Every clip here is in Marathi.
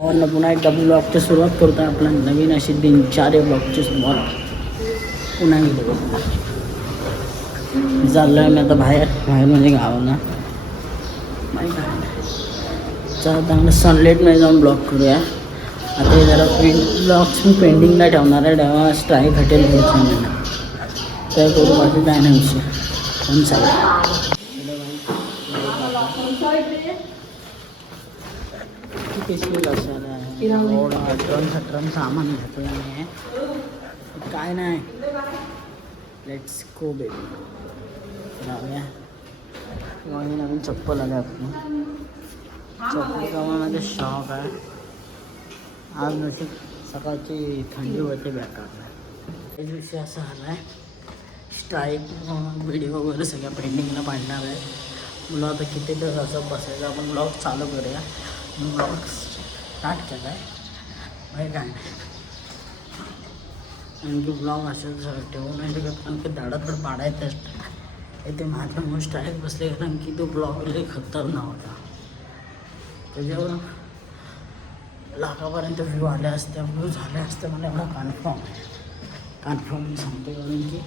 और पुन्हा एकदा ब्लॉगची सुरुवात करतो आहे. आपला नवीन अशी दिनचर्या ब्लॉगची सुरुवात पुन्हा एकदा चाललो आहे मी आता बाहेर म्हणजे गावाला. माहीत आहे चला चांगलं सनलाईटमध्ये जाऊन ब्लॉग करूया. आता हे जरा ब्लॉग्स मी पेंडिंगला ठेवणार आहे. तेव्हा स्ट्राईक हटेल घ्यायचं काय करू बाकी काय नाही विषय पण चालेल. ट्रम सामान घेतलं नाही काय नाही. लेट्स गो बेबी जाऊया. ही नवीन चप्पल आले आपण चप्पल कामामध्ये शॉक आहे. आज नशीब सकाळची थंडी होते बेकार. एक विषय असा आला आहे स्ट्राईक व्हिडिओ वगैरे सगळ्या पेंडिंगला पाडणार आहे. मुलं आता किती दिवस असं बसायचं. आपण ब्लॉग चालू करूया. ब्लॉग स्टार्ट केला आहे माहीत काय नाही. आणखी ब्लॉग असं ठेवून नाही शकत कारण की धडाधड पाडायचं ते माझ्यामुळे स्ट्राईक बसले कारण की तो ब्लॉग लई खतरनाक होता. त्याच्यावर लाखापर्यंत व्ह्यू आले असते व्ह्यू झाले असते मला एवढा कन्फर्म सांगतो कारण की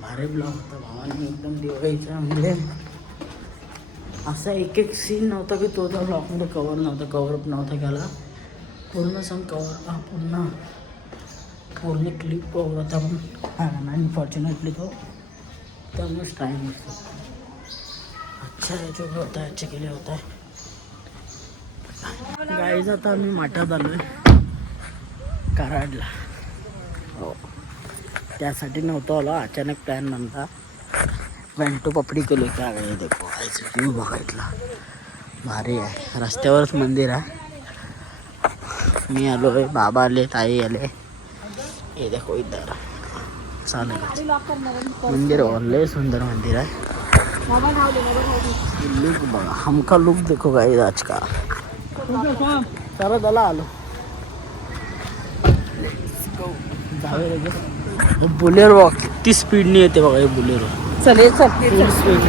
भारी ब्लॉग होता. भावाने एकदम दिवाळीचा म्हणजे असा एक एक सीन नव्हता की तो त्या ब्लॉगमध्ये कवर नव्हता कवरअप नव्हता केला. पूर्ण सण कवर पूर्ण क्लिप कवर होता पण अनफॉर्च्युनेटली तो त्यामुळे स्ट्राईक नसतो. अच्छा याच्या होता याचे केले होता गाईज. आता आम्ही माठात आलो आहे कराडला. हो त्यासाठी नव्हतं आलो अचानक प्लॅन म्हणता वेंटू पपडी केली काय वेळ देखो व्ह्यू बघायला भारी आहे. रस्त्यावरच मंदिर आहे. मी आलो आहे बाबा आले ताई आले. हे देखो इधर चालेल मंदिर लय सुंदर मंदिर आहे. लुक बघा हमका लुक देखो गाईज आज का. चला त्याला आलो बुलेरो बघा किती स्पीडने येते बघा हे बुलेरो. चले स्पीडने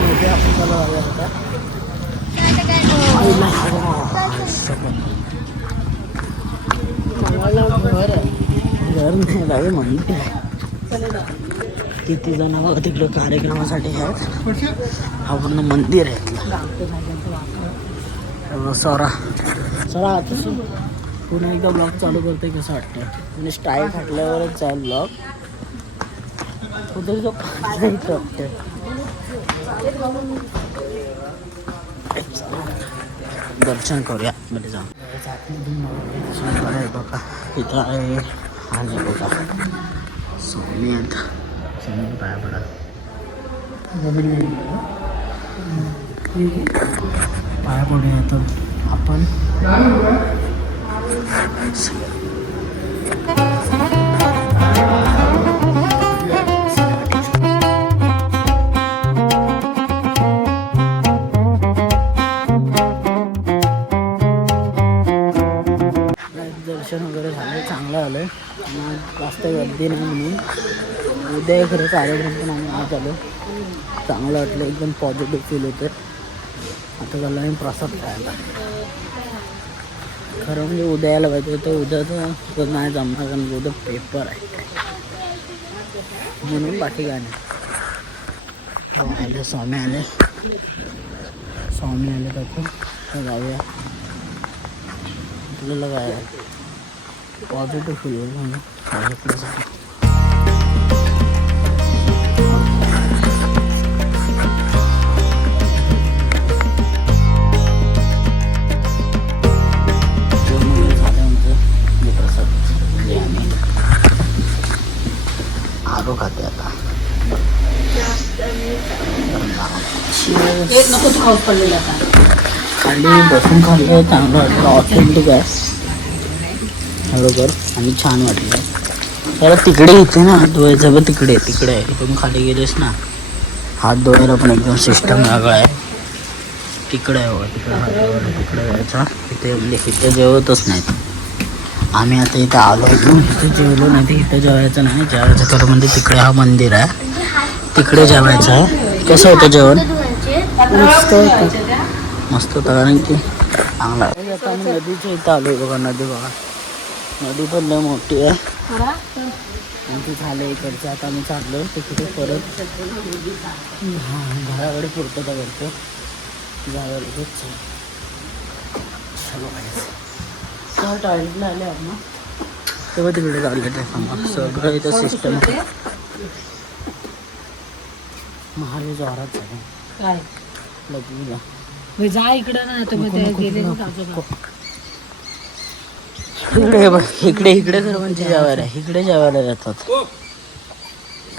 येते. आपण त्याला आता घर नाही बाई मंदिर आहे. किती जण बघा तिकडे कार्यक्रमासाठी आहेत. हा पूर्ण मंदिर आहे इथलं. सरा आता पुन्हा एकदा ब्लॉग चालू करतोय कसं वाटतं म्हणजे स्ट्राईक हटल्यावरच चाल ब्लॉग उद्या जो वाटतं. दर्शन करूया मध्ये जाऊन बघा इथं आहे. हा नाही बघा स्वामी आहेत. स्वामी पाया पडा पाया पडूया तर आपण दर्शन वगैरे झालं चांगलं आलं. जास्त गर्दी नाही म्हणून उद्या खरं कार्यक्रम पण आम्ही आज आलो. चांगलं वाटलं एकदम पॉझिटिव्ह फील होतं. आता झालं आम्ही प्रसाद खायला. खरं म्हणजे उद्या यायला पाहिजे होतं. उद्याचं नाही जमणार कारण उद्या पेपर आहे म्हणून बाकी काय नाही. आले स्वामी आले त्यातून जाऊया. आपल्याला काय पॉझिटिव्ह फील होईल म्हणून आलो खाते आता. खाली बसून खाल्लं चांगलं वाटलं. ऑथेंटिक आहे बरोबर आणि छान वाटलं. तर तिकडे येते ना हात धुवायचं बघ तिकडे आहे. तिकडून खाली गेलेस ना हात धुवायला पण एकदम सिस्टम वेगळं आहे. तिकडे आहे बघा तिकडे हात धुवायला तिकडे जायचा. इथे जेवतच नाहीत. आम्ही आता इथं आलो इथे जेवलो नाही तर इथं जेवायचं नाही. जेवायचं खरं म्हणजे तिकडे हा मंदिर आहे तिकडे जेवायचं आहे. कसं होतं जेवण? मस्त होतं कारण की चांगला आहे. आता आम्ही नदीच्या इथं आलोय बघा. नदी बघा, नदी पण लय मोठी आहे. आमची झालं इकडचं. आता आम्ही चाललो तिकडे परत घराकडे पूर्तता करतो. जावं लगेच चलो टॉयलेटला आले आपण तेव्हा तिकडे टॉयलेट आहे. सांगा सगळं इथं सिस्टम महाल जोरात झालं काय लगेच जा इकडं ना तुम्ही ते गेले इकडे बघ. इकडे इकडे सर्वांची जेवायला आहे. इकडे जेवायला जातात.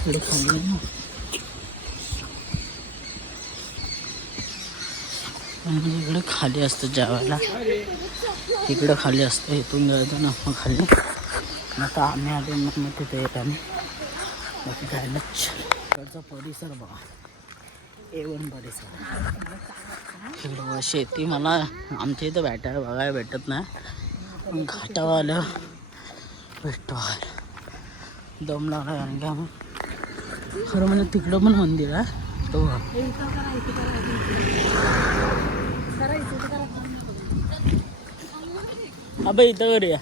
इकडे खाली आहे ना. म्हणजे इकडे खाली असतं जेवायला. इकडे खाली असतं. इथून जायचं ना मग खाली. आता आम्ही आलो मग तिथे येत आम्ही बाकी काय इकडचा परिसर बघा. A1 परिसर. इकडे बघा शेती मला आमच्या इथं बघायला भेटत नाही. पण घाटावर आलं भेटतो. दम लागला कारण की आम्ही खरं म्हणजे तिकडं पण मंदिर आहे. तो अबे इथं करूया.